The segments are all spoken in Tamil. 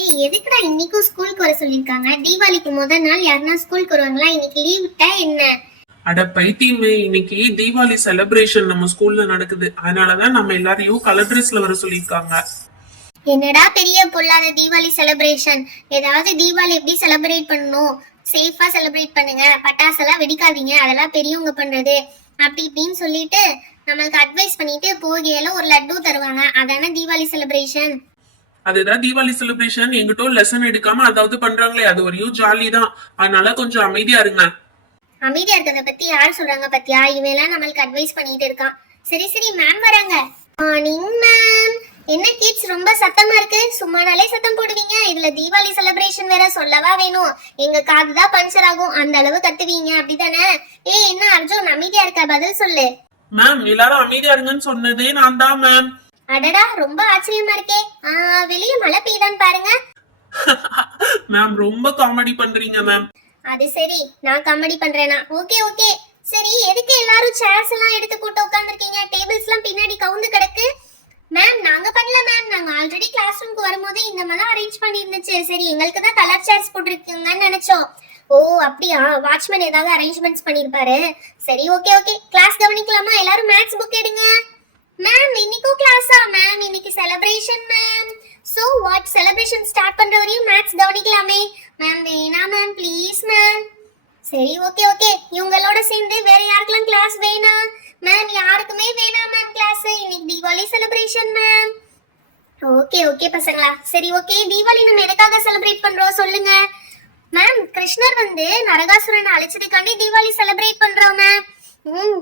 ஏய் எதுக்குடா இன்னைக்கும் ஸ்கூலுக்கு வர சொல்லிருக்காங்க? தீபாவளிக்கு முதல் நாள் யாருன்னா ஸ்கூலுக்கு வருவாங்களா? இன்னைக்கு லீவ் விட்டா என்ன? அட பைத்தியமே, இன்னைக்கு தீபாவளி செலிப்ரேஷன் நம்ம ஸ்கூல்ல நடக்குது. அதனாலதான் நம்ம எல்லாரையும் கலர் ட்ரெஸ்ல வர சொல்லிருக்காங்க. என்னடா பெரிய பொல்லாத தீபாவளி செலிப்ரேஷன்? ஏதாவது தீபாவளி எப்படி செலிப்ரேட் பண்ணணும்? சேஃபா செலிப்ரேட் பண்ணுங்க, பட்டாசெல்லாம் வெடிக்காதீங்க, அதெல்லாம் பெரியவங்க பண்றது அப்படி இப்படின்னு சொல்லிட்டு நம்மளுக்கு அட்வைஸ் பண்ணிட்டு போகையில ஒரு லட்டு தருவாங்க. அதானே தீபாவளி செலிப்ரேஷன்? அதுதான் தீபாவளி செலிப்ரேஷன். எங்கிட்ட லெசன் எடுக்காம அதாவது பண்றாங்களே, அது வரையும் ஜாலி தான். அதனால கொஞ்சம் அமைதியா இருங்க. அமைதியா இருக்கிறத பத்தி யார் சொல்றாங்க பத்தியா? இவெல்லாம் நம்மளுக்கு அட்வைஸ் பண்ணிட்டு இருக்கான். சரி சரி, மேம் வராங்க. Morning ma'am. என்ன கிட்ஸ் ரொம்ப சத்தமா இருக்கு? சும்மானாலே சத்தம் போடுவீங்க, இதுல தீபாவளி செலிப்ரேஷன் வேற சொல்லவா வேணும்? எங்க காது தான் பஞ்சர் ஆகும், அந்த அளவு கத்துவீங்க அப்படிதானே? ஏய் என்ன அர்ஜுன் அமைதியா இருக்க, பதில் சொல்லு. மேம், எல்லாரும் அமைதியா இருங்கன்னு சொன்னதே நான் தான் மேம். அடடா, ரொம்ப ஆச்சரியமா இருக்கே. வெளிய மழை பெய்யுதான்னு பாருங்க. மேம் ரொம்ப காமெடி பண்றீங்க மேம். அது சரி, நான் காமெடி பண்றேனா? Okay okay. சரி, எதுக்கு எல்லாரும் சேர்ஸ் எல்லாம் எடுத்து போட்டு உட்கார்ந்திருக்கீங்க? டேபிள்ஸ் எல்லாம் பின்னாடி கவுந்து கிடக்கு. மேம் நாங்க பண்ணல மேம், நாங்க ஆல்ரெடி கிளாஸ் ரூமுக்கு வரும்போது இந்த மாதிரி அரேஞ்ச் பண்ணி இருந்துச்சு. சரி, எங்களுக்கு தான் கலர் சேர்ஸ் போட்டுருக்கீங்கன்னு நினைச்சோம். ஓ அப்படியா? வாட்ச்மேன் ஏதாவது அரேஞ்ச்மெண்ட்ஸ் பண்ணிருப்பாரு. சரி ஓகே ஓகே, கிளாஸ் கவனிக்கலாமா? எல்லாரும் மேத்ஸ் புக் எடுங்க. மேம் இன்னைக்கும் கிளாஸா? மேம் இன்னைக்கு celebration ma'am. So what, celebration start பண்ற வரையும் மேத்ஸ் கவனிக்கலாமே? மேம் வேணாம் மேம், ப்ளீஸ் மேம். சரி ஓகே ஓகே, இவங்களோட சேர்ந்து வேற யாருக்கெல்லாம் கிளாஸ் வேணாம்? மேம் யாருக்குமே வேணாம் மேம் கிளாஸ், இன்னைக்கு Deepavali celebration ma'am. Okay okay பசங்களா, சரி ஓகே. தீபாவளி நம்ம எதுக்காக செலிப்ரேட் பண்றோம் சொல்லுங்க. மேம் கிருஷ்ணர் வந்து நரகாசுரனை அழிச்சதுக்காண்டி தீபாவளி செலிப்ரேட் பண்றோம் மேம்.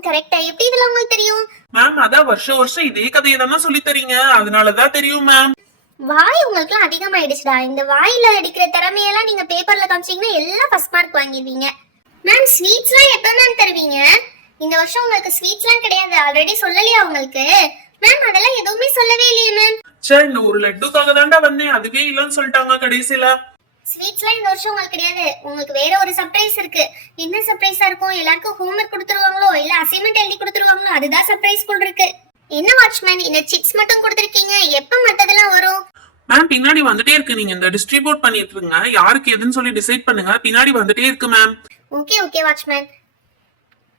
கரெக்டா? எப்படி இதெல்லாம் உங்களுக்கு தெரியும்? மேம் அதான் வருஷம் வருஷம் இதே கதையை தானே சொல்லி தரீங்க, அதனாலதான் தெரியும் மேம். வாய் உங்களுக்கு எல்லாம் அதிகமாயிடுச்சுடா. இந்த வாயில அடிக்கிற திறமையெல்லாம் நீங்க பேப்பர்ல காமிச்சீங்கன்னா எல்லாம் ஃபர்ஸ்ட் மார்க் வாங்கிடுவீங்க. மேம் ஸ்வீட்ஸ்லாம் எப்ப மேம் தருவீங்க? இந்த வருஷம் உங்களுக்கு ஸ்வீட்ஸ்லாம் கிடையாது, ஆல்ரெடி சொல்லலையா உங்களுக்கு? மேம் அதெல்லாம் எதுவுமே சொல்லவே இல்லையே மேம். சரி, இந்த ஒரு லட்டுக்காக தாண்டா வந்தேன், அதுவே இல்லன்னு சொல்லிட்டாங்க கடைசியில. ஸ்வீட்ஸ்லாம் இந்த வருஷம் உங்களுக்கு கிடையாது, உங்களுக்கு வேற ஒரு சர்ப்ரைஸ் இருக்கு. என்ன சர்ப்ரைஸா இருக்கும்? எல்லாருக்கும் ஹோம்வொர்க் கொடுத்துருவாங்களோ இல்ல அசைன்மெண்ட் எழுதி கொடுத்துருவாங்களோ, அதுதான் சர்ப்ரைஸ் போல் இருக்கு. என்ன வாட்ச்மேன், இந்த சிப்ஸ் மட்டும் கொடுத்துருக்கீங்க, எப்ப மத்ததெல்லாம் வரும்? மேம் பின்னாடி வந்துட்டே இருக்கு, நீங்க இந்த டிஸ்ட்ரிபியூட் பண்ணிட்டு இருங்க. யாருக்கு எதுன்னு சொல்லி டிசைட் பண்ணுங்க, பின்னாடி வந்துட்டே இருக்கு மேம். Okay okay watchman.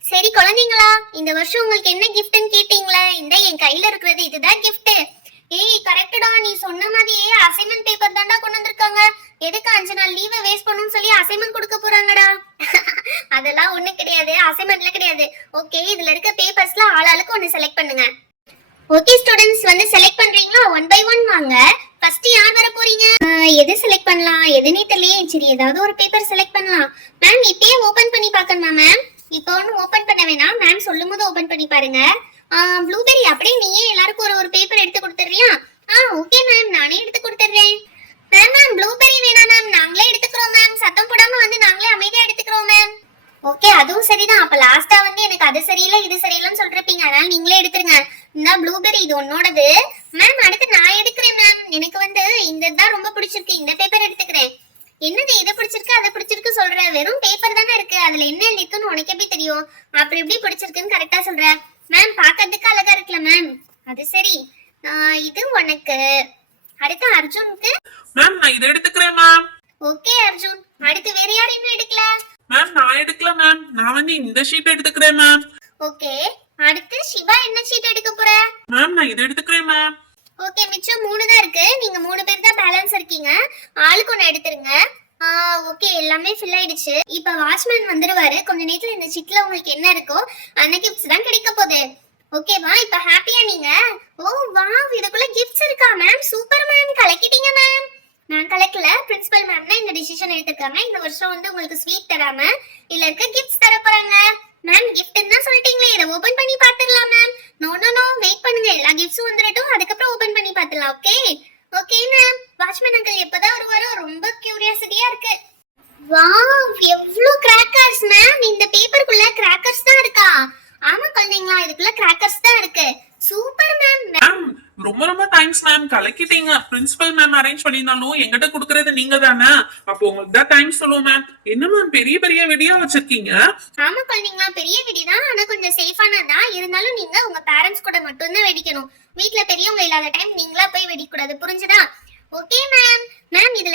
சரி குழந்தைங்களா, இந்த வருஷம் உங்களுக்கு என்ன கிஃப்ட்னு கேட்டீங்களா? இந்த என் கையில இருக்கிறது இதுதான் கிஃப்ட். ஏய் கரெக்ட்டா, நீ சொன்ன மாதிரியே அசைன்மெண்ட் பேப்பர் தான்டா கொண்டு வந்திருக்காங்க. எதுக்கு 5 நாள் லீவை வேஸ்ட் பண்ணணும்னு சொல்லி அசைன்மெண்ட் கொடுக்க போறாங்கடா. அதெல்லாம் ஒண்ணு கிடையாது, அசைன்மெண்ட்ல கிடையாது. ஓகே, இதுல இருக்க பேப்பர்ஸ்ல ஆளாளுக்கு ஒன்னு செலக்ட் பண்ணுங்க. ஓகே ஸ்டூடண்ட்ஸ், வந்து செலக்ட் பண்றீங்களா? 1 by 1 வாங்க. ஃபர்ஸ்ட் யார் வர போறீங்க? எது செலக்ட் பண்ணலாம்? எதுனே தெரியலையே. சரி, ஏதாவது ஒரு பேப்பர் செலக்ட் பண்ணலாம். மேம் இப்பயே ஓபன் பண்ணி பார்க்கணுமா மேம்? இப்போ ஒன்னும் ஓபன் பண்ண வேணாம், மேம் சொல்லும்போது ஓபன் பண்ணி பாருங்க. ப்ளூபெரி, அப்படியே நீயே எல்லாருக்கும் ஒரு ஒரு பேப்பர் எடுத்து கொடுத்துறியா? ஓகே மேம், நானே எடுத்து கொடுத்துறேன். மேம் ப்ளூபெரி வேணாம் மேம், நாங்களே எடுத்துக்கிறோம் மேம். சத்தம் போடாம வந்து நாங்களே அமைதியா எடுத்துக்கிறோம் மேம். ஓகே அதுவும் சரிதான். அப்ப லாஸ்டா வந்து எனக்கு அது சரியில்லை இது சரியில்லைன்னு சொல்றீங்க, அதனால நீங்களே எடுத்துருங்க. இந்த ப்ளூபெரி இது உன்னோடது. மேம் அடுத்து நான் எடுக்கிறேன் மேம். எனக்கு வந்து இந்த தான் ரொம்ப பிடிச்சிருக்கு, இந்த பேப்பர் எடுத்துக்கிறேன். என்னது இது பிடிச்சிருக்கு அதை பிடிச்சிருக்கு சொல்ற? வெறும் பேப்பர் தானே இருக்கு, அதுல என்ன எழுதிருக்குன்னு உனக்கு எப்படி தெரியும்? அப்புறம் எப்படி பிடிச்சிருக்குன்னு கரெக்டா சொல்ற? மேம் பாக்கிறதுக்கு அழகா இருக்குல்ல மேம்? அது சரி, இது உனக்கு. அடுத்து அர்ஜுனுக்கு. மேம் நான் இதை எடுத்துக்கிறேன் மேம். ஓகே அர்ஜுன், அடுத்து வேற யாரும் இன்னும் எடுக்கல? மேம் நான் எடுக்கல மேம், நான் வந்து இந்த ஷீட் எடுத்துக்கிறேன் மேம். ஓகே, அடுத்து சிவா என்ன ஷீட் எடுக்க போற? மேம் நான் இதை எடுத்துக்கிறேன் மேம். ஓகே, மிச்சம் 3 தான் இருக்கு. நீங்க 3 பேர் தான் பேலன்ஸ் இருக்கீங்க. ஆளுக்கு ஒன்னு எடுத்துருங்க. ஓகே, எல்லாமே ஃபில் ஆயிடுச்சு. இப்ப வாட்ச்மேன் வந்துருவாரு. கொஞ்ச நேரத்துல இந்த ஷீட்ல உங்களுக்கு என்ன இருக்கோ அந்த கிஃப்ட்ஸ் தான் கிடைக்க போகுது. ஓகேவா? இப்ப ஹாப்பியா நீங்க? ஓ வாவ், இதுக்குள்ள கிஃப்ட்ஸ் இருக்கா மேம்? சூப்பர் மேம், கலக்கிட்டீங்க மேம். நான் கலக்கல, பிரின்சிபல் மேம் தான் இந்த டிசிஷன் எடுத்துருக்காங்க. இந்த வருஷம் வந்து உங்களுக்கு ஸ்வீட் தராம இல்ல இருக்க கிஃப்ட்ஸ் தர போறாங்க. மேம் கிஃப்ட்னு தான் சொல்லிட்டீங்களே, இத ஓபன் பண்ணி பாத்துடலாம் ma'am. No no no, wait பண்ணுங்க, எல்லா கிஃப்ட்ஸும் வந்துறட்டும், அதுக்கப்புறம் ஓபன் பண்ணி பாத்துடலாம். Okay okay ma'am. Watchman uncle எப்பதான் வருவாரோ, ரொம்ப கியூரியாசிட்டியா இருக்கு. வாவ், எவ்ளோ கிராக்கர்ஸ் மேம். இந்த பேப்பருக்குள்ள கிராக்கர்ஸ் தான் இருக்கா? ஆமா குழந்தைங்களா, இதுக்குள்ள கிராக்கர்ஸ் தான் இருக்கு. Super ma'am. மேம் ரொம்ப ரொம்ப தேங்க்ஸ் மேம், கலக்கிட்டீங்க. பிரின்சிபல் மேம் அரேஞ்ச் பண்ணிருந்தாலும் எங்கிட்ட குடுக்கறது நீங்க தானே, அப்போ உங்களுக்கு தான் தேங்க்ஸ் சொல்லுவோம் மேம். என்ன மேம் பெரிய பெரிய வெடியா வச்சிருக்கீங்க? ஆமா குழந்தைங்களா, பெரிய வெடி தான், ஆனா கொஞ்சம் சேஃபானதா. இருந்தாலும் நீங்க உங்க பேரண்ட்ஸ் கூட மட்டும் தான் வெடிக்கணும். வீட்ல பெரியவங்க இல்லாத டைம் நீங்களா போய் வெடிக்க கூடாது, புரிஞ்சுதா? Okay ma'am. மேம் இதுல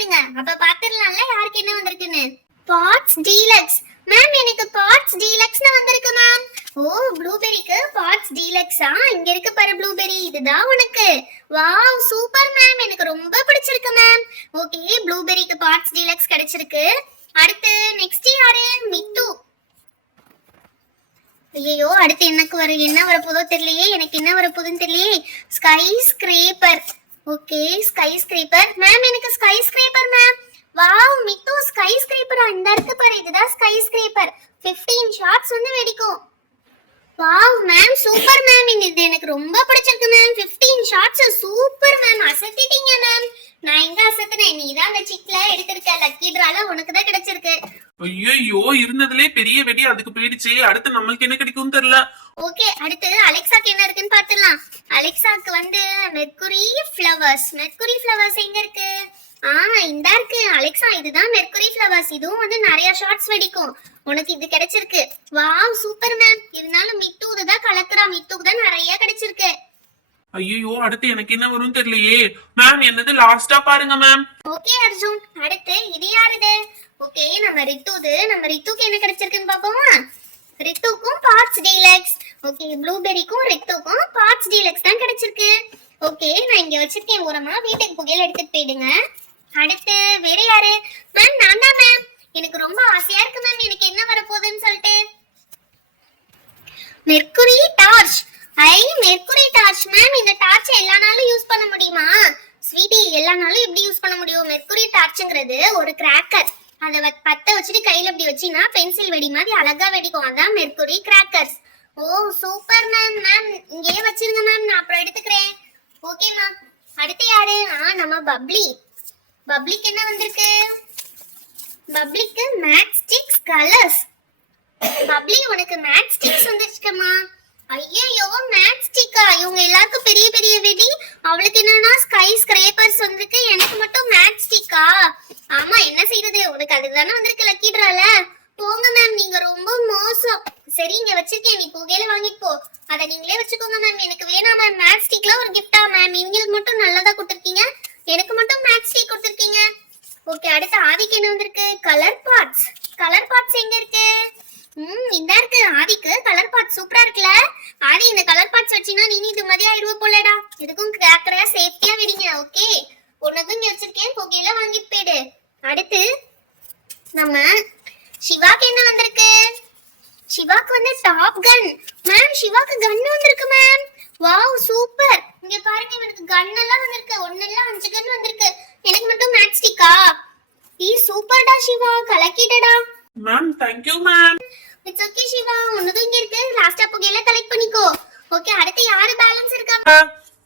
பண்ணுங்க, அப்ப பாத்துடலாம்ல யாருக்கு என்ன வந்திருக்குன்னு. பாட்ஸ் டீலக்ஸ் மேம், எனக்கு பாட்ஸ் டீலக்ஸ்னு வந்திருக்கு மேம். ஓ, ப்ளூபெரிக்கு பாட்ஸ் டீலக்ஸா? இங்க இருக்கு பாரு ப்ளூபெரி, இதுதான் உனக்கு. வாவ் சூப்பர் மேம், எனக்கு ரொம்ப பிடிச்சிருக்கு மேம். ஓகே, ப்ளூபெரிக்கு பாட்ஸ் டீலக்ஸ் கிடைச்சிருக்கு. அடுத்து நெக்ஸ்ட் யாரு? மித்து. ஐயோ, அடுத்து என்ன வரப்போதோ தெரியலையே, எனக்கு என்ன வரப்போகுதுன்னு தெரியலையே. Skyscraper. Okay, skyscraper ma'am, எனக்கு skyscraper ma'am. Wow Mithu, ஸ்கை ஸ்கிரேப்பரா? இந்த இருக்கு பாரு, இதுதான் ஸ்கை ஸ்கிரேப்பர். 15 ஷாட்ஸ் வந்து வெடிக்கும். வாவ் மேம், சூப்பர் மேம், இது எனக்கு ரொம்ப பிடிச்சிருக்கு மேம். 15 ஷாட்ஸ் சூப்பர் மேம், அசத்திட்டீங்க மேம். நான் எங்க அசத்துனேன், நீ தான் அந்த சிக்ல எடுத்திருக்க. லக்கி டிரால உனக்கு தான் கிடைச்சிருக்கு. ஐயோ, இருந்ததுலே பெரிய வெடி அதுக்கு போயிடுச்சு. அடுத்து நம்மளுக்கு என்ன கிடைக்கும்னு தெரியல. ஓகே, அடுத்து அலெக்சாக்கு என்ன இருக்குன்னு பார்த்துடலாம். அலெக்சாக்கு வந்து மெர்க்குரி ஃப்ளவர்ஸ் எங்க இருக்கு? இந்த இருக்கு அலெக்சா, இதுதான் மெர்க்குரி ஃப்ளவர்ஸ். இதுவும் வந்து நிறைய ஷாட்ஸ் வெடிக்கும். உனக்கு இது கிடைச்சிருக்கு. Wow super ma'am. இருந்தாலும் மித்து தான் கலக்குறா, மித்துக்கு தான் நிறைய கிடைச்சிருக்கு. ஐயோ, அடுத்து எனக்கு என்ன வரும்னு தெரியலையே. மேம், என்னது லாஸ்டா பாருங்க மேம். ஓகே அர்ஜுன், அடுத்து இது யாருது? ஓகே, நம்ம ரித்துக்கு என்ன கிடைச்சிருக்குன்னு பாப்போமா? ரித்துக்கும் பார்ட்ஸ் டீலக்ஸ். ஓகே, ப்ளூபெரிக்கும் ரித்துக்கும் பார்ட்ஸ் டீலக்ஸ் தான் கிடைச்சிருக்கு. ஓகே, நான் இங்க வச்சிருக்கேன் ஓரமா, வீட்டுக்கு புகையில எடுத்துட்டு போயிடுங்க. அடுத்து வேற யாரு? மேம், நான் தான் மேம். எனக்கு ரொம்ப ஆசையா இருக்கு மேம், எனக்கு என்ன வரப்போகுதுன்னு சொல்லிட்டு. Mercury torch. Mercury torch ma'am, இந்த டார்ச் எல்லா நாளும் யூஸ் பண்ண முடியுமா? ஸ்வீட்டி, எல்லா நாளும் எப்படி யூஸ் பண்ண முடியும்? மெர்க்குரி டார்ச்ங்கிறது ஒரு கிராக்கர். அதை பத்த வச்சுட்டு கையில இப்படி வச்சீங்கன்னா பென்சில் வெடி மாதிரி அழகா வெடிக்கும். அதான் மெர்க்குரி கிராக்கர்ஸ். ஓ சூப்பர் மேம். மேம், இங்கேயே வச்சிருங்க மேம், நான் அப்புறம் எடுத்துக்கிறேன். Okay ma'am. அடுத்து யாரு? நம்ம பப்ளிக்கு என்ன வந்திருக்கு? பப்ளிக்கு மேட் ஸ்டிக்ஸ் கலர்ஸ். பப்ளி, உனக்கு மேட் ஸ்டிக்ஸ் வந்துருச்சுக்கம்மா. ஐயோ, மேட் ஸ்டிக்கா? இவங்க எல்லாருக்கும் பெரிய பெரிய வெடி, அவளுக்கு என்னன்னா ஸ்கை ஸ்கிரேப்பர்ஸ் வந்திருக்கு, எனக்கு மட்டும் மேட் ஸ்டிக்கா? ஆமா, என்ன செய்யறது, உனக்கு அதுதானே வந்திருக்கு லக்கி டிரால. போங்க மேம், நீங்க ரொம்ப மோசம். சரி, இங்க வச்சிருக்கேன், நீ புகையில வாங்கிட்டு போ. அதை நீங்களே வச்சுக்கோங்க மேம், எனக்கு வேணாம் மேம். மேட் ஸ்டிக்ல ஒரு கிஃப்டா மேம்? இவங்களுக்கு மட்டும் நல்லதா கொடுத்துருக்கீங்க, எனக்கு மட்டும் மேட் ஸ்டிக் கொடுத்துருக்கீங்க. ஓகே, அடுத்து ஆதிக்கு என்ன வந்திருக்கு? கலர் பார்ட்ஸ் எங்க இருக்கு? இந்த இருக்கு. ஆதிக்கு கலர் பார்ட்ஸ் சூப்பரா இருக்குல்ல? ஆதி, இந்த கலர் பார்ட்ஸ் வச்சீங்கன்னா நீ இது மாதிரி ஆயிடுவ போலடா. எதுக்கும் கிராக்கரா சேஃப்டியா விடுங்க. ஓகே, உனக்கும் இங்க வச்சிருக்கேன், புகையில வாங்கிட்டு போயிடு. அடுத்து நம்ம சிவாக்கு என்ன வந்திருக்கு? சிவாக்கு வந்து டாப் கன். மேம், சிவாக்கு கன் வந்திருக்கு மேம். Wow super. இங்க பாருங்க, இவனுக்கு கன் எல்லாம் வந்திருக்கு. 1 இல்ல 5 கன் வந்திருக்கு. எனக்கு மட்டும் மேட் ஸ்டிக்கா? சூப்பர்டா சிவா, கலக்கிட்டடா. Ma'am, thank you ma'am. It's okay Siva, உனக்கு இங்க இருக்கு. லாஸ்டா புகையில கலெக்ட் பண்ணிக்கோ. ஓகே, அடுத்து யாரு பேலன்ஸ் இருக்கா?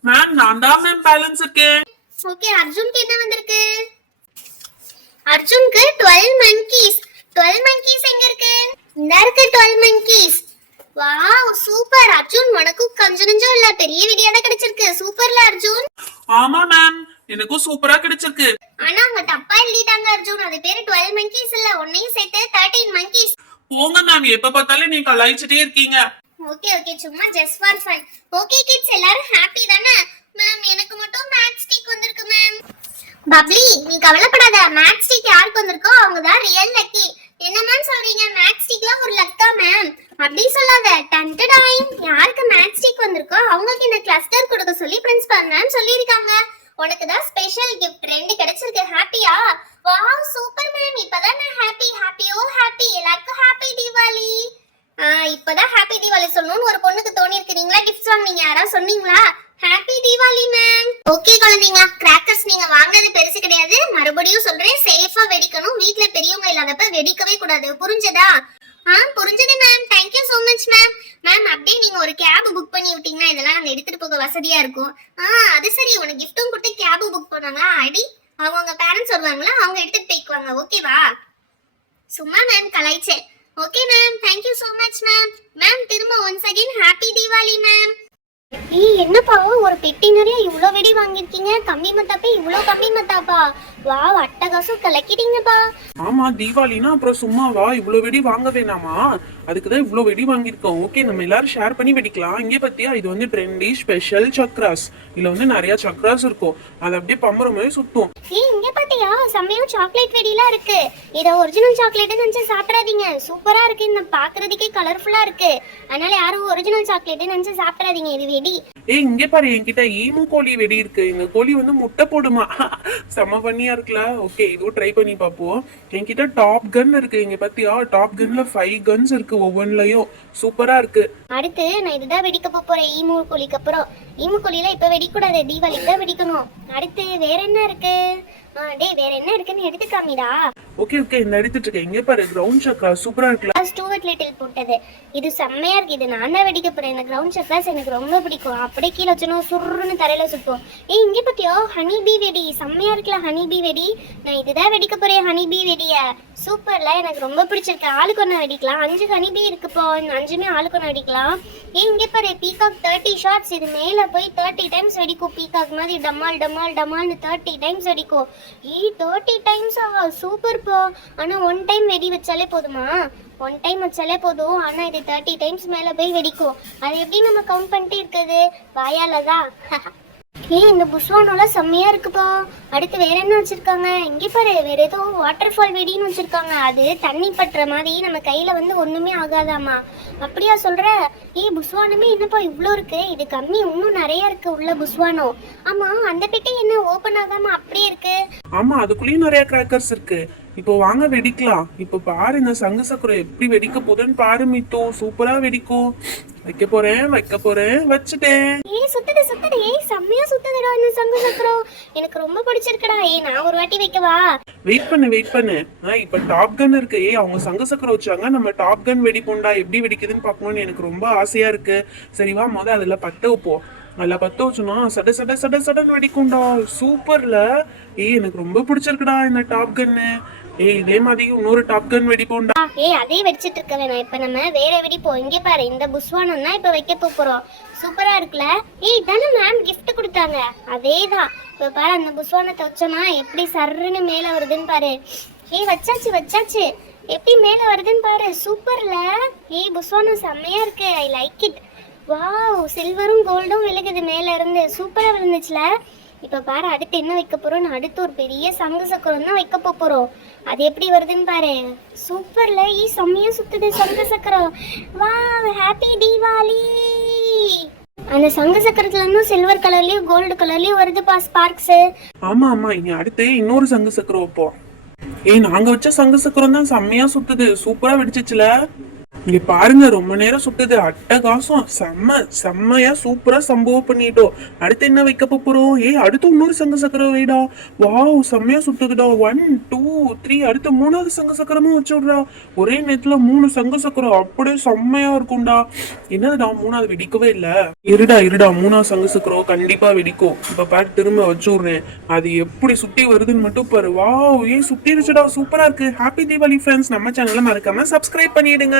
மேம், நான் தான் மேம் பேலன்ஸ் இருக்கேன். ஓகே, அர்ஜுனுக்கு என்ன வந்திருக்கு? அர்ஜுனுக்கு 12 monkeys. 12 monkeys எங்க இருக்கு? இந்த இருக்கு 12 monkeys. வாவ் சூப்பர் அர்ஜுன், உனக்கு கொஞ்சம் இல்ல பெரிய வீடியோ தான் கிடைச்சிருக்கு. சூப்பர்ல அர்ஜுன். ஆமா மேம், எனக்கும் சூப்பரா கிடைச்சிருக்கு. ஆனா அவங்க தப்பா எழுதிட்டாங்க அர்ஜுன், அது பேரு 12 monkeys இல்ல, ஒன்னையும் சேர்த்து 13 monkeys. போங்க மேம், எப்ப பார்த்தாலும் நீங்க கலாய்ச்சிட்டே இருக்கீங்க. ஓகே, சும்மா just for fun. Okay kids, எல்லாரும் ஹாப்பி தானே? மேம், எனக்கு மட்டும் மேட் ஸ்டிக் வந்திருக்கு மேம். பப்ளி, நீ கவலைப்படாத. மேட் ஸ்டிக் யாருக்கு வந்திருக்கோ அவங்க தான் ரியல் லக்கி. என்ன மேம் சொல்றீங்க? மேட் ஸ்டிக்ல ஒரு லக்கா மேம்? அப்படி சொல்லாத. டன்டடாய், யாருக்கு மேட் ஸ்டிக் வந்திருக்கோ அவங்களுக்கு இந்த கிளஸ்டர் கொடுக்க சொல்லி பிரின்சிபல் மேம் சொல்லிருக்காங்க. உனக்கு தான் ஸ்பெஷல் கிஃப்ட் 2 கிடைச்சிருக்கு. ஹாப்பியா? வாவ் சூப்பர் மேம், இப்பதான் நான் ஹாப்பி. எல்லாருக்கும் ஹாப்பி தீபாவளி. இப்பதான் ஹாப்பி தீபாவளி சொல்லணும்னு ஒரு பொண்ணுக்கு தோணி இருக்கு. நீங்களா கிஃப்ட் வாங்குனீங்க? யாராவது சொன்னீங்களா? Happy Deepavali ma'am. ஓகே குழந்தைங்களா, கிராக்கர்ஸ் நீங்க வாங்குனது பெருசு கிடையாது. மறுபடியும் சொல்றேன், சேஃபா வெடிக்கணும். வீட்ல பெரியவங்க இல்லாதப்ப வெடிக்கவே கூடாது. புரிஞ்சதா? புரிஞ்சது ma'am. Thank you so much ma'am. Ma'am, அப்படியே நீங்க ஒரு கேப் புக் பண்ணி விட்டீங்கன்னா இதெல்லாம் நாங்க எடுத்துட்டு போக வசதியா இருக்கும். அது சரி, உனக்கு கிஃப்ட்டும் கொடுத்து கேப் புக் பண்ணுவாங்களா? அடி, அவங்க பேரண்ட்ஸ் வருவாங்களா, அவங்க எடுத்துட்டு போய்க்குவாங்க. ஓகேவா? சும்மா மேம் கலாய்ச்சேன். Okay ma'am, thank you so much ma'am. Ma'am, திரும்ப once again happy Deepavali ma'am. என்னப்பா, ஒரு பெட்டி நிறைய இவ்ளோ வெடி வாங்கிருக்கீங்க? கம்பி மத்தாப்பே இவ்ளோ கம்பி மத்தாப்பா? வாவ், அட்டகாசம், கலக்கிட்டீங்கப்பா. ஆமா, தீபாவளினா அப்புறம் சும்மாவா இவ்வளவு வெடி வாங்க வேணாமா? அதுக்குதான் இவ்வளவு வெடி வாங்கியிருக்கோம். ஓகே, நம்ம எல்லாரும் ஷேர் பண்ணி வெடிக்கலாம். இங்கே பத்தியா, இது வந்து ட்ரெண்டி ஸ்பெஷல் சக்ராஸ். இதுல வந்து நிறைய சக்ராஸ் இருக்கும். அது அப்படியே பம்பர மாதிரி சுத்தும். இங்க பாத்தியா, செம்மையா சாக்லேட் வெடிலாம் இருக்கு. இத ஒரிஜினல் சாக்லேட் நினைச்சு சாப்பிடாதீங்க. சூப்பரா இருக்கு, இந்த பாக்குறதுக்கே கலர்ஃபுல்லா இருக்கு. அதனால யாரும் ஒரிஜினல் சாக்லேட் நினைச்சு சாப்பிடாதீங்க, இது வெடி. இங்கே பாரு, என்கிட்ட ஈமு கோழி வெடி இருக்கு. இந்த கோழி வந்து முட்டை போடுமா. செம்ம பண்ணியா இருக்குல்ல. ஓகே, இதுவும் ட்ரை பண்ணி பார்ப்போம். என்கிட்ட டாப் கன் இருக்கு. இங்க பாத்தியா, டாப் கன்ல 5 கன்ஸ் இருக்கு ஒவ்வொன்லயும். சூப்பரா இருக்கு. அடுத்து நான் இதுதான் வெடிக்க போறேன், ஈமு கோழிக்கு அப்புறம். ஈமு கோழில இப்ப வெடிக்கூடாது, தீபாவளிக்கு தான் வெடிக்கணும். அடுத்து வேற என்ன இருக்கு? டேய், வேற என்ன இருக்குன்னு எடுத்து காமிடா. ஓகே ஓகே, இந்த எடுத்துட்டு இருக்கேன். இங்க பாரு, கிரவுண்ட் சக்ரா சூப்பரா இருக்குல்ல. ஸ்டூவர்ட் லிட்டில் போட்டது இது செம்மையா இருக்கு. இது நான் தான் வெடிக்க போறேன். இந்த கிரவுண்ட் சக்ராஸ் எனக்கு ரொம்ப பிடிக்கும். அப்படியே கீழே வச்சணும், சுருன்னு தரையில சுத்தும். இங்க பாத்தியோ, ஹனி பீ வெடி செம்மையா இருக்குல்ல. ஹனி பீ வெடி நான் இதுதான் வெடிக்க போறேன். ஹனி பீ வெடிய சூப்பர்ல, எனக்கு ரொம்ப பிடிச்சிருக்கு. ஆளுக்கு ஒன்று வெடிக்கலாம். 5 ஹனி பீ இருக்குப்போ, இந்த 5மே ஆளுக்கு ஒன்று வெடிக்கலாம். இங்க பாரு, பீகாக் 30 ஷாட்ஸ். இது மேல போய் 30 டைம்ஸ் வெடிக்கும். பீகாக் மாதிரி டமால் டமால் டமால்னு 30 டைம்ஸ் வெடிக்கும். 30 டைம்ஸா? சூப்பர் போ. ஆனா 1 டைம் வெடி வச்சாலே போதுமா? 1 டைம் வச்சாலே போதும். ஆனா இது 30 டைம்ஸ் மேல போய் வெடிக்கும். அது எப்படி நம்ம கவுண்ட் பண்ணிட்டு இருக்குது? வாயாலதான். இந்த புஷ்வானோலாம் செம்மையா இருக்குப்பா. அடுத்து வேற என்ன வச்சிருக்காங்க? இங்கே பாரு, வேற ஏதோ வாட்டர் ஃபால் வெடின்னு வச்சிருக்காங்க. அது தண்ணி பட்டுற மாதிரி நம்ம கையில வந்து ஒண்ணுமே ஆகாதாமா. அப்படியா சொல்ற? புஷ்வானமே என்னப்பா இவ்வளோ இருக்கு? இது கம்மி, இன்னும் நிறைய இருக்கு உள்ள புஷ்வானோ. ஆமா, அந்த பெட்டி என்ன ஓபன் ஆகாம அப்படியே இருக்கு? ஆமா, அதுக்குள்ளேயும் நிறைய கிராக்கர்ஸ் இருக்கு. இப்போ வாங்க வெடிக்கலாம். இப்போ பாரு, இந்த சங்கு சக்கரம் எப்படி வெடிக்க போதுன்னு பாரு மித்து. சூப்பரா வெடிக்கும். வைக்க போறேன், வச்சுட்டேன். சுத்துது சுத்துது. செம்மையா சுத்துதுடா இந்த சங்கு சக்கரம். எனக்கு ரொம்ப பிடிச்சிருக்குடா. நான் ஒரு வாட்டி வைக்கவா? வெயிட் பண்ணு. இப்ப டாப் கன் இருக்கு. அவங்க சங்கு சக்கரம் வச்சாங்க, நம்ம டாப் கன் வெடிப்போம்டா. எப்படி வெடிக்குதுன்னு பார்க்கணும்னு எனக்கு ரொம்ப ஆசையா இருக்கு. சரிவா, அதுல பத்த வைப்போம். நல்லா பத்த வச்சோம்னா சட சட சட சடன்னு வெடிக்கும்டா. சூப்பர்ல. எனக்கு ரொம்ப பிடிச்சிருக்குடா இந்த டாப் கன்னு. இதே மாதிரி இன்னொரு டாப் கன் வெடிப்போம்டா. அதே வெடிச்சிட்டு இருக்க வேணாம். இப்ப நம்ம வேற வெடிப்போம். இங்க பாரு, இந்த புஷ்வானம் தான் இப்ப வைக்க போறோம். சூப்பரா இருக்குல்ல. இதானே மேம் கிஃப்ட் கொடுத்தாங்க. அதேதான். இப்ப பாரு, அந்த புஷ்வானத்தை வச்சோமா எப்படி சர்ன்னு மேல வருதுன்னு பாரு. வச்சாச்சு. எப்படி மேல வருதுன்னு பாரு. சூப்பர்ல. புஷ்வானம் செம்மையா இருக்கு. I like it. வாவ், சில்வரும் கோல்டும் விழுகுது மேல இருந்து. சூப்பரா விழுந்துச்சுல. இப்ப பாரு, அடுத்து என்ன வைக்க போறோம்? அடுத்து ஒரு பெரிய சங்கு சக்கரம் தான் வைக்க போறோம். அது எப்படி வருதுன்னு பாரு. சூப்பர்ல. செம்மையா சுத்துது சங்கு சக்கரம். Wow, happy Deepavali. அந்த சங்கு சக்கரத்துல இருந்து சில்வர் கலர்லயும் கோல்டு கலர்லயும் வருதுப்பா ஸ்பார்க்ஸ். ஆமா, இங்க அடுத்து இன்னொரு சங்கு சக்கரம் வைப்போம். நாங்க வச்ச சங்கு சக்கரம் தான் செம்மையா சுத்துது. சூப்பரா வெடிச்சிச்சுல. இங்க பாருங்க, ரொம்ப நேரம் சுட்டுது. அட்டகாசம். செம்மையா சூப்பரா சம்பவம் பண்ணிட்டோம். அடுத்து என்ன வைக்க போறோம்? அடுத்து இன்னொரு சங்கு சக்கரம் வைடா. வாவ், செம்மையா சுட்டுதுடா. 1 2 3. அடுத்து 3வது சங்கு சக்கரமும் வச்சு விடுறா. ஒரே நேரத்துல 3 சங்கு சக்கரம் அப்படியே செம்மையா இருக்கும்டா. என்னதுடா 3வது வெடிக்கவே இல்ல? இருடா 3வது சங்கு சக்கரம் கண்டிப்பா வெடிக்கும். இப்ப பாரு, திரும்ப வச்சு விடுறேன். அது எப்படி சுட்டி வருதுன்னு மட்டும் பாரு. வாவ், சுட்டிருச்சுடா. சூப்பரா இருக்கு. Happy Deepavali friends. நம்ம சேனலை மறக்காம சப்ஸ்கிரைப் பண்ணிடுங்க.